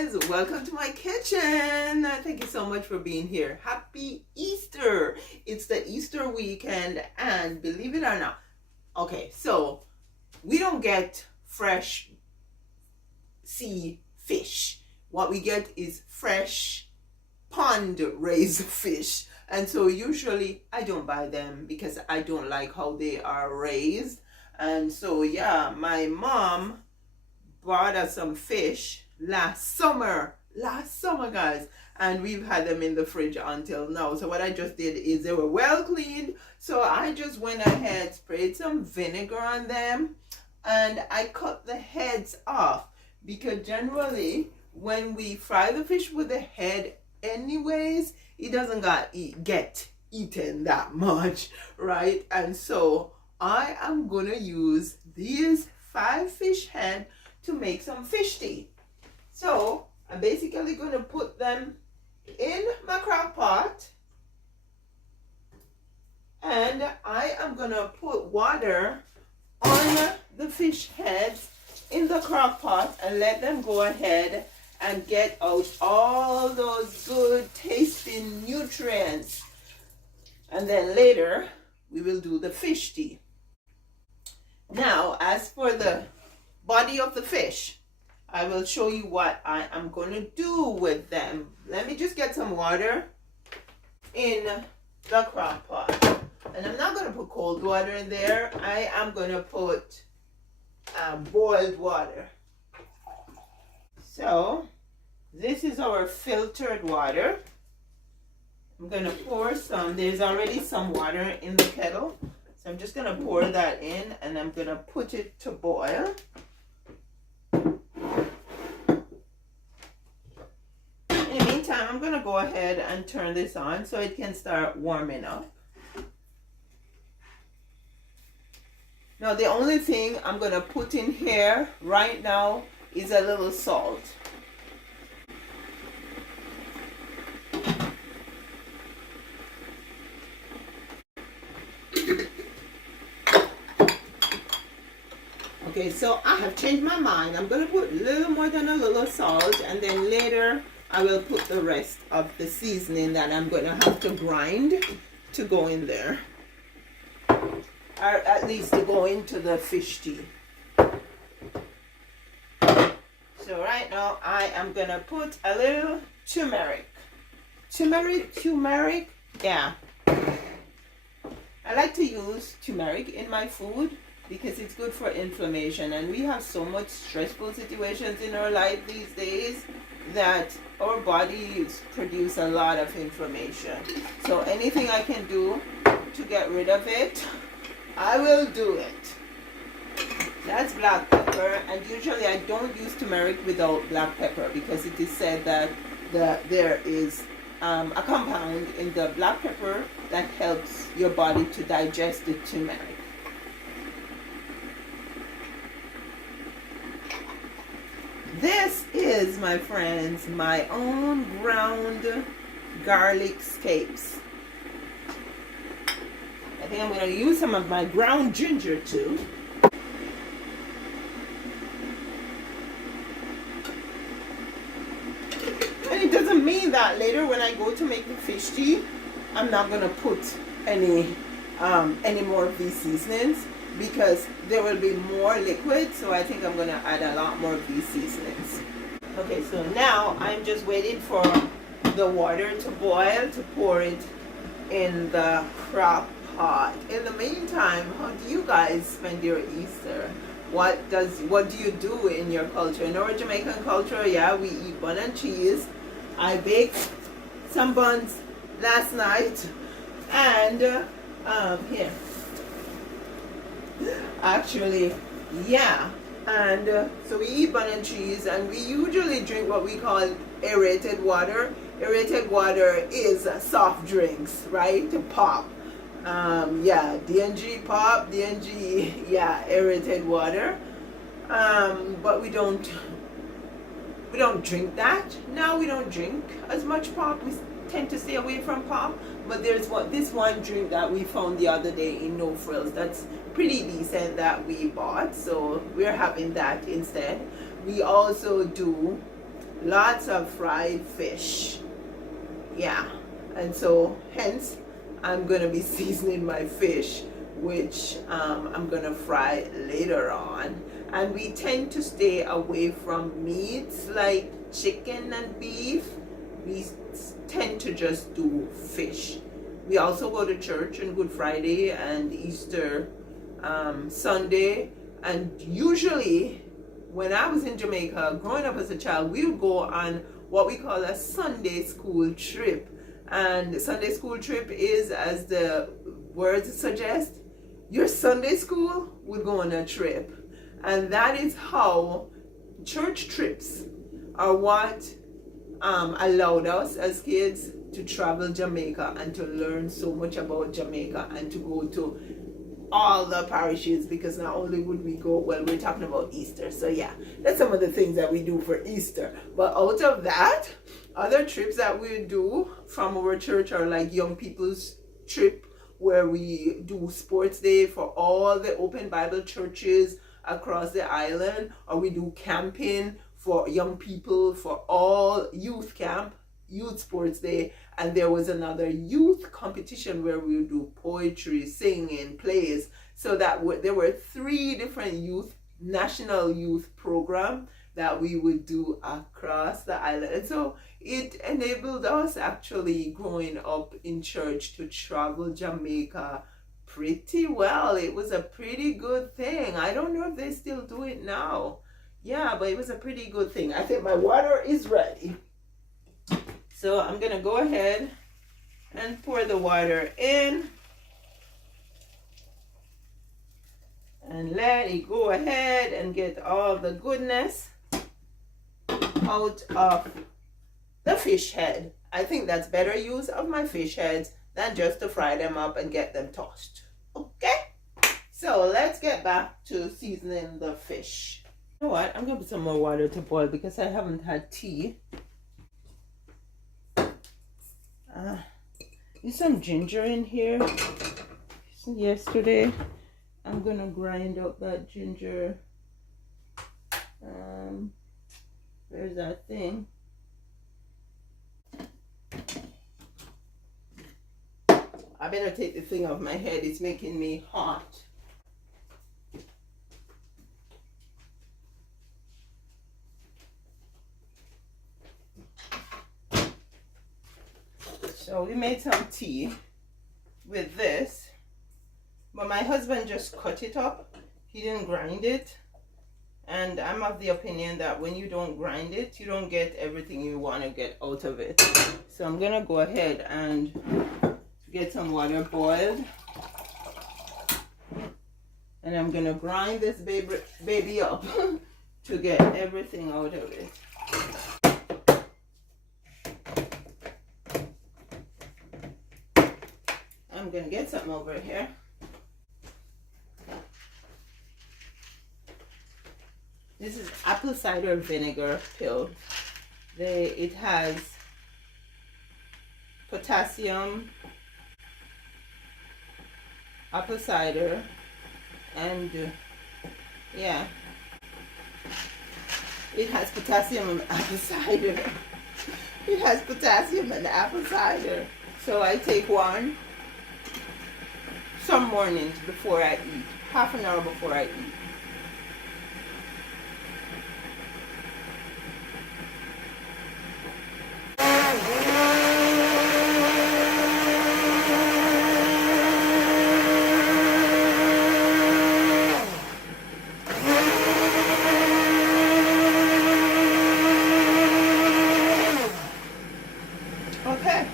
guys, welcome to my kitchen. Thank you so much for being here. Happy Easter. It's the Easter weekend, and believe it or not, okay, so we don't get fresh sea fish. What we get is fresh pond raised fish, and so usually I don't buy them because I don't like how they are raised. And so yeah, my mom bought us some fish last summer, guys, and we've had them in the fridge until now. So what I just did is they were well cleaned, so I just went ahead, sprayed some vinegar on them, and I cut the heads off, because generally when we fry the fish with the head anyways, it doesn't get eaten that much, right? And so I am gonna use these 5 fish head to make some fish tea. So I'm basically going to put them in my crock pot, and I am going to put water on the fish heads in the crock pot and let them go ahead and get out all those good tasting nutrients. And then later we will do the fish tea. Now, as for the body of the fish, I will show you what I am going to do with them. Let me just get some water in the crock pot. And I'm not going to put cold water in there. I am going to put boiled water. So this is our filtered water. I'm going to pour some. There's already some water in the kettle. So I'm just going to pour that in, and I'm going to put it to boil. In the meantime, I'm going to go ahead and turn this on so it can start warming up. Now, the only thing I'm going to put in here right now is a little salt. Okay, so I have changed my mind. I'm going to put a little more than a little salt, and then later I will put the rest of the seasoning that I'm going to have to grind to go in there. Or at least to go into the fish tea. So right now I am going to put a little turmeric. Turmeric, yeah. I like to use turmeric in my food because it's good for inflammation, and we have so much stressful situations in our life these days that our bodies produce a lot of inflammation. So anything I can do to get rid of it, I will do it. That's black pepper, and usually I don't use turmeric without black pepper because it is said that there is a compound in the black pepper that helps your body to digest the turmeric. This is, my friends, my own ground garlic scapes. I think I'm going to use some of my ground ginger too. And it doesn't mean that later when I go to make the fish tea, I'm not going to put any more of these seasonings, because there will be more liquid, so I think I'm going to add a lot more of these seasonings. Okay, so now I'm just waiting for the water to boil to pour it in the crock pot. In the meantime, how do you guys spend your Easter? What do you do in your culture? In our Jamaican culture, yeah, we eat bun and cheese. I baked some buns last night, and here. Actually, yeah, and so we eat bun and cheese, and we usually drink what we call aerated water. Aerated water is soft drinks, right? Pop, yeah, DNG pop, DNG, yeah, aerated water. But we don't drink that. Now we don't drink as much pop. We tend to stay away from pop. But there's this one drink that we found the other day in No Frills that's pretty decent that we bought, so we're having that instead. We also do lots of fried fish. Yeah, and so hence I'm gonna be seasoning my fish, which I'm gonna fry later on. And we tend to stay away from meats like chicken and beef. We tend to just do fish. We also go to church on Good Friday and Easter Sunday, and usually when I was in Jamaica growing up as a child, we would go on what we call a Sunday school trip. And the Sunday school trip is, as the words suggest, your Sunday school would go on a trip. And that is how church trips are what allowed us as kids to travel Jamaica and to learn so much about Jamaica and to go to all the parishes, because not only would we go, well, we're talking about Easter, so yeah, that's some of the things that we do for Easter. But out of that, other trips that we do from our church are like young people's trip, where we do sports day for all the open Bible churches across the island, or we do camping for young people for all youth camp, youth sports day. And there was another youth competition where we would do poetry, singing, plays. So that there were 3 different national youth program that we would do across the island. And so it enabled us, actually growing up in church, to travel Jamaica pretty well. It was a pretty good thing. I don't know if they still do it now. Yeah, but it was a pretty good thing. I think my water is ready. So I'm going to go ahead and pour the water in and let it go ahead and get all the goodness out of the fish head. I think that's better use of my fish heads than just to fry them up and get them tossed. Okay? So let's get back to seasoning the fish. You know what? I'm going to put some more water to boil because I haven't had tea. There's some ginger in here. Yesterday, I'm gonna grind up that ginger. Where's that thing? I better take the thing off my head. It's making me hot. So we made some tea with this, but my husband just cut it up. He didn't grind it, and I'm of the opinion that when you don't grind it, you don't get everything you want to get out of it. So I'm gonna go ahead and get some water boiled, and I'm gonna grind this baby up to get everything out of it. I'm gonna get something over here. This is apple cider vinegar pill. It has potassium, apple cider, and yeah, it has potassium and apple cider. It has potassium and apple cider. So I take one some mornings before I eat, half an hour before I eat. Okay.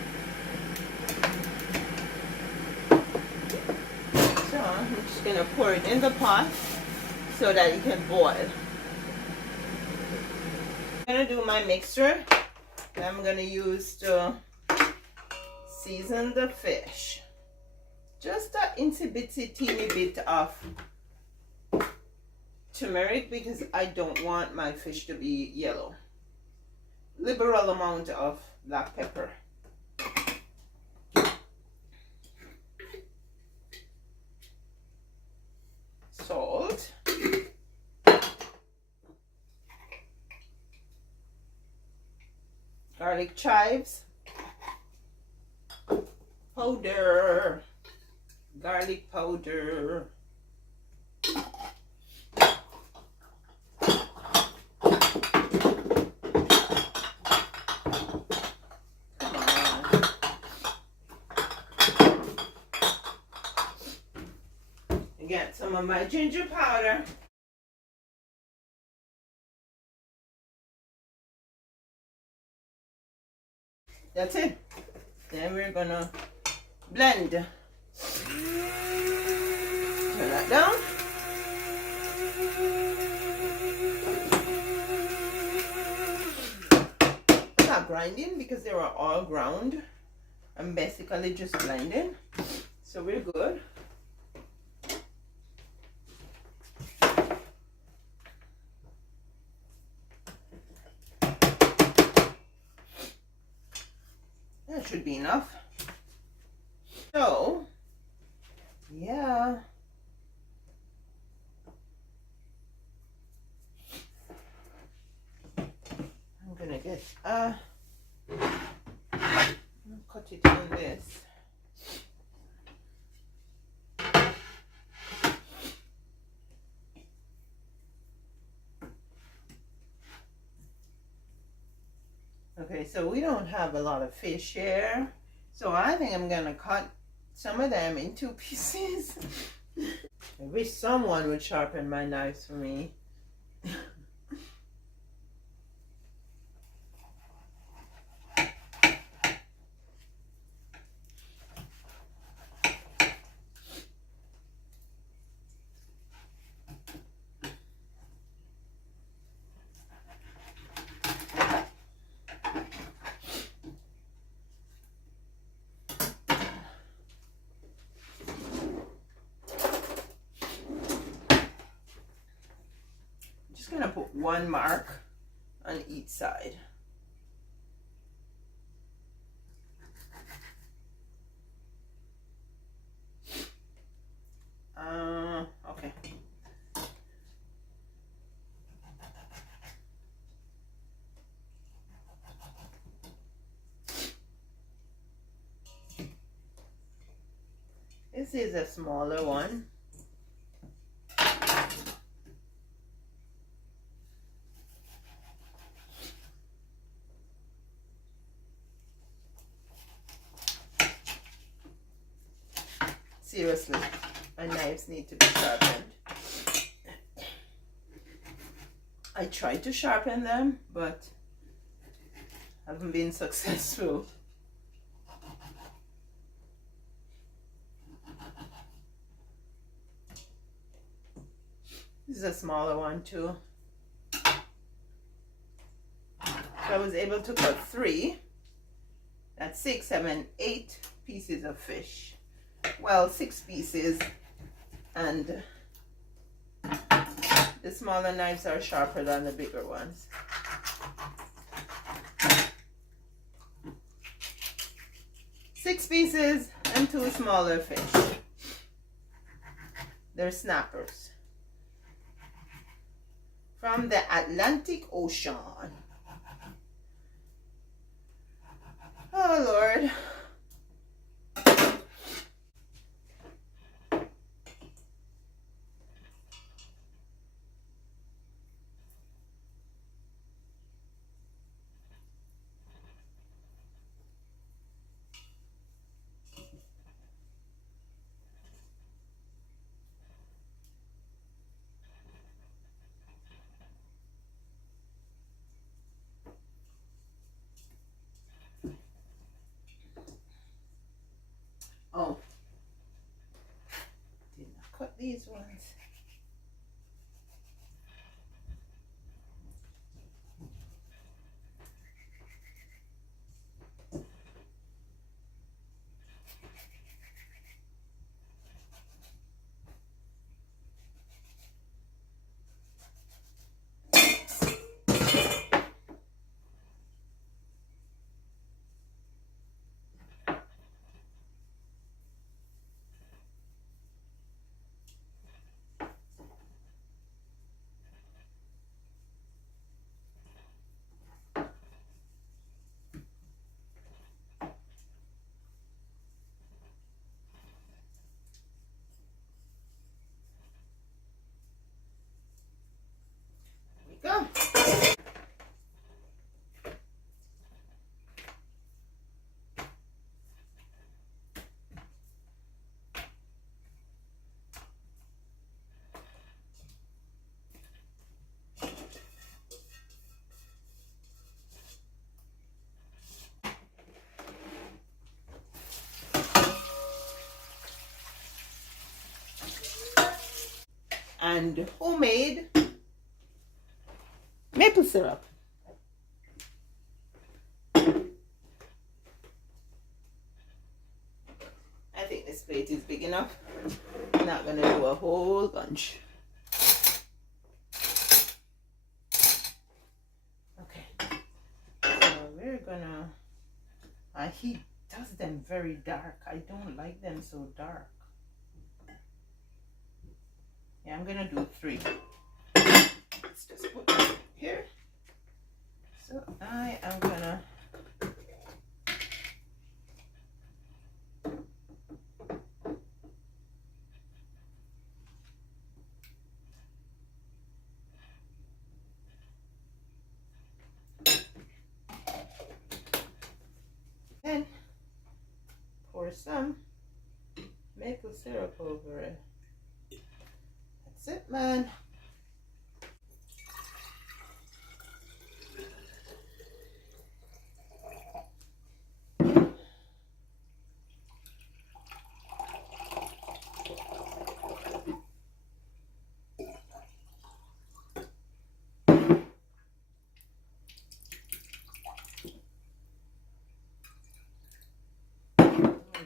So I'm just going to pour it in the pot so that it can boil. I'm going to do my mixture that I'm going to use to season the fish. Just a itsy bitsy teeny bit of turmeric because I don't want my fish to be yellow. Liberal amount of black pepper. Salt. garlic chives powder, garlic powder. Come on. And get some of my ginger powder. That's it. Then we're gonna blend. Turn that down. I'm not grinding because they were all ground. I'm basically just blending. So we're good. That should be enough. So, yeah. I'm gonna get cut it in this. Okay, so we don't have a lot of fish here. So I think I'm gonna cut some of them in 2 pieces. I wish someone would sharpen my knives for me. Just gonna put 1 mark on each side. Okay. This is a smaller one. Seriously, my knives need to be sharpened. I tried to sharpen them, but haven't been successful. This is a smaller one too. So I was able to cut 3. That's 6, 7, 8 pieces of fish. Well, 6 pieces, and the smaller knives are sharper than the bigger ones. Six pieces and 2 smaller fish. They're snappers from the Atlantic Ocean. Oh Lord. Oh, did not cut these ones. and homemade maple syrup. I think this plate is big enough. I'm not gonna do a whole bunch. Okay, so we're gonna, he does them very dark. I don't like them so dark. Yeah, I'm gonna do 3. Let's just put that here. So I am gonna and pour some maple syrup over it. That's it, man.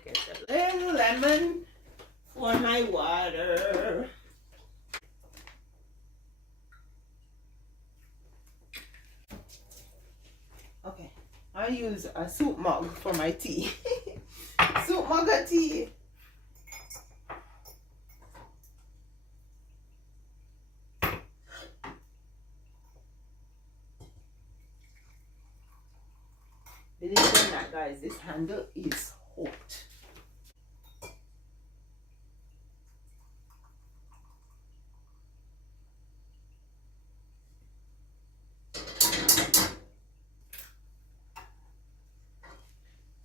Get a little lemon for my water. Okay, I use a soup mug for my tea. Soup mug of tea. Believe it or not, guys, this handle is hot.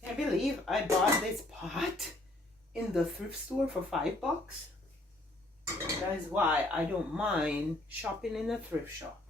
Can't believe I bought this pot in the thrift store for $5. That is why I don't mind shopping in a thrift shop.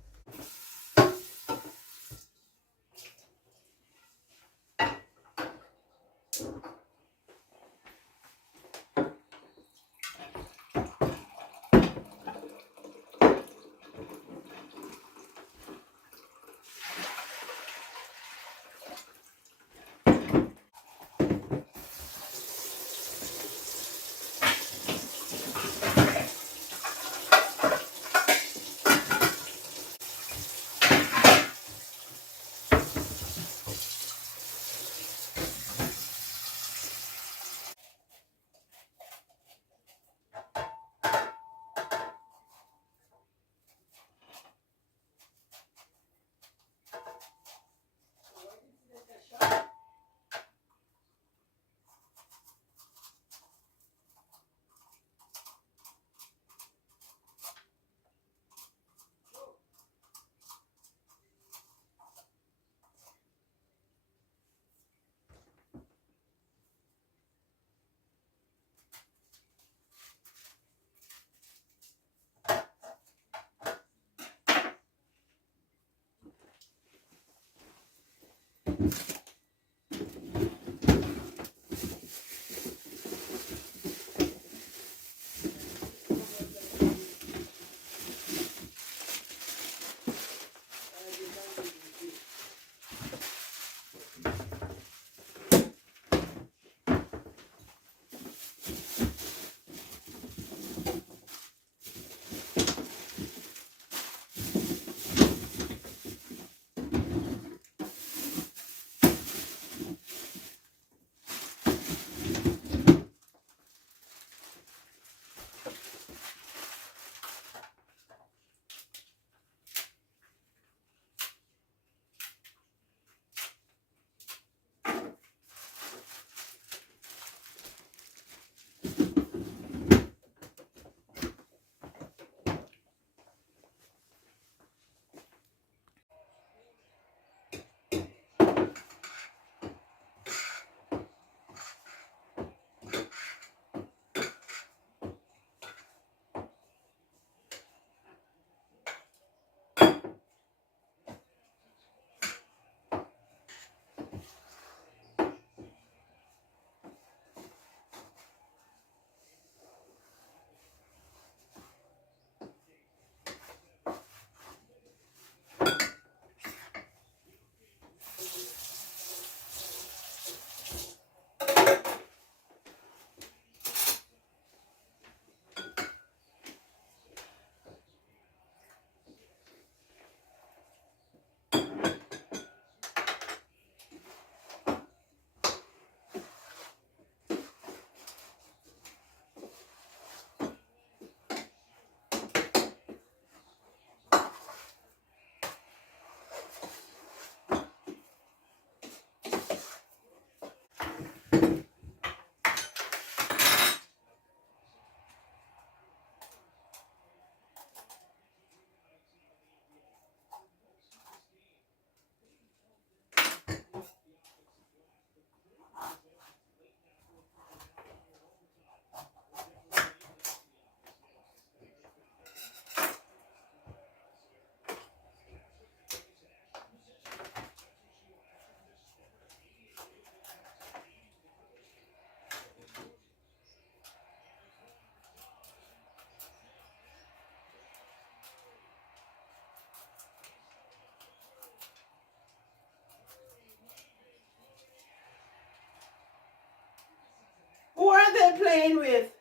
playing with?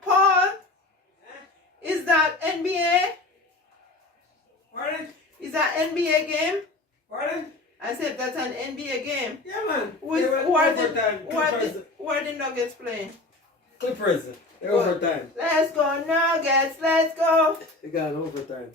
Paul, is that NBA? Pardon? Is that NBA game? Pardon? I said that's an NBA game. Yeah, man. Who are the Nuggets playing? Clippers. They're overtime. Let's go Nuggets, let's go. They got an overtime.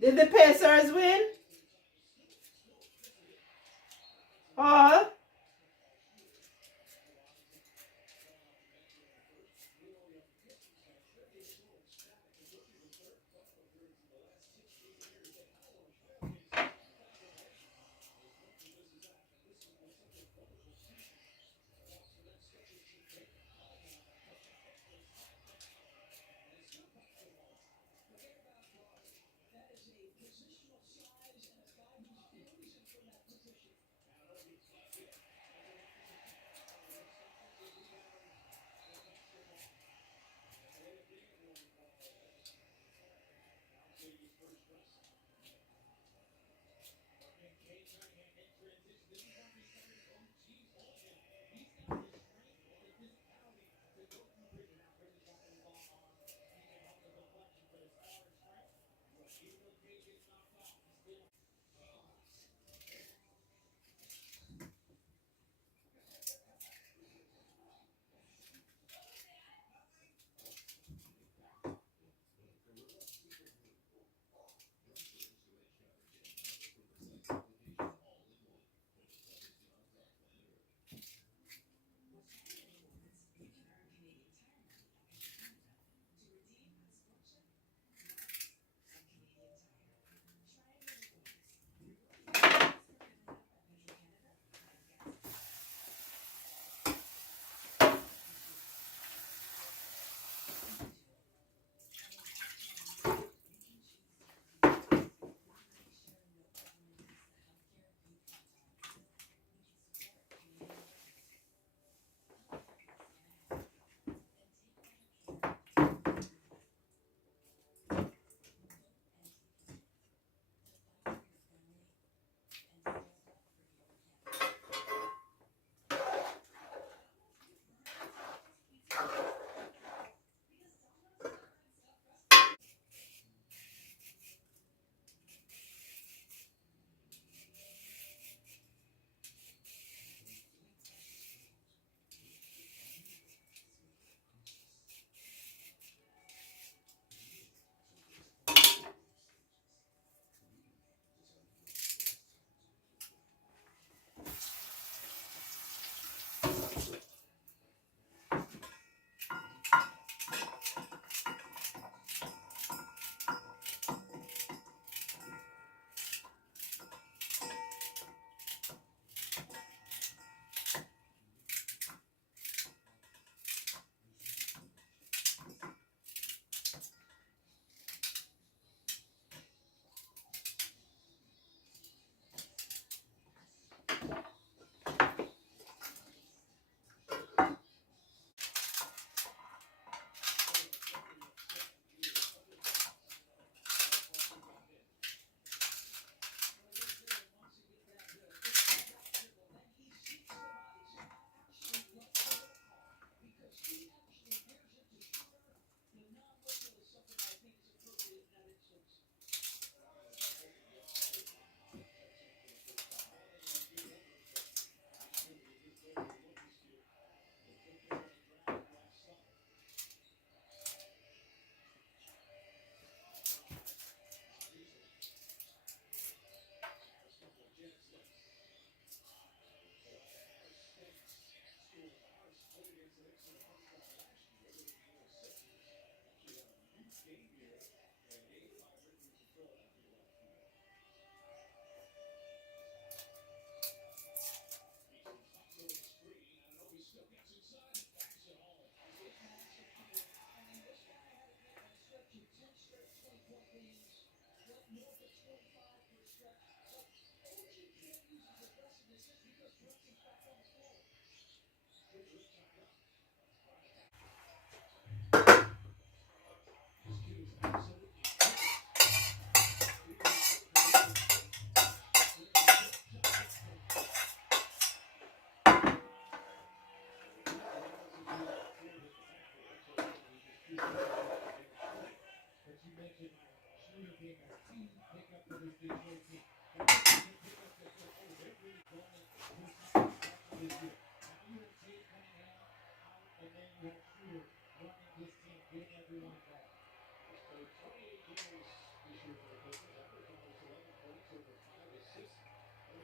Did the Pacers win? Paul?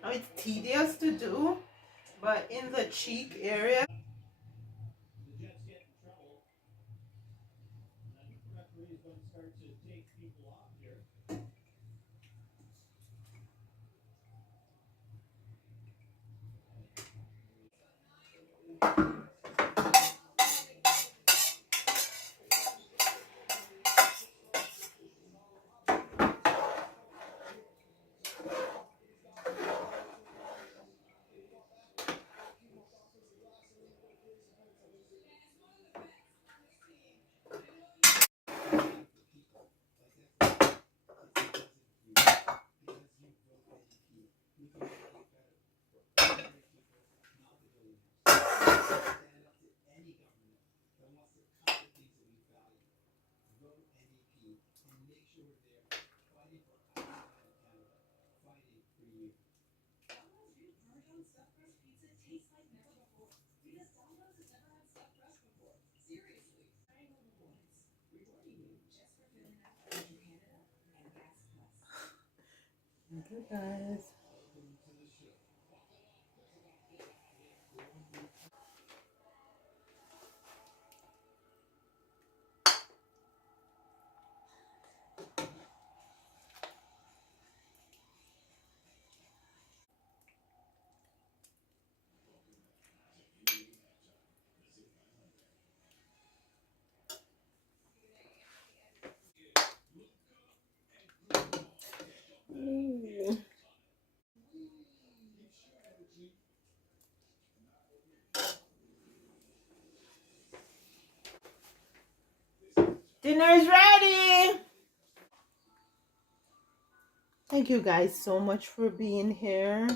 Now it's tedious to do, but in the cheek area. Thank you guys. Ooh. Dinner's ready. Thank you guys so much for being here.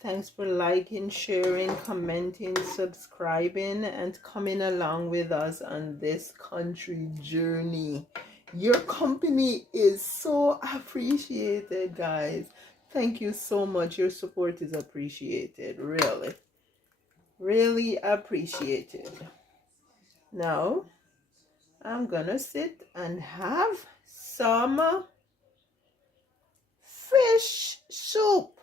Thanks for liking, sharing, commenting, subscribing, and coming along with us on this country journey. Your company is so appreciated, guys. Thank you so much. Your support is appreciated. Really, really appreciated. Now, I'm gonna sit and have some fish soup.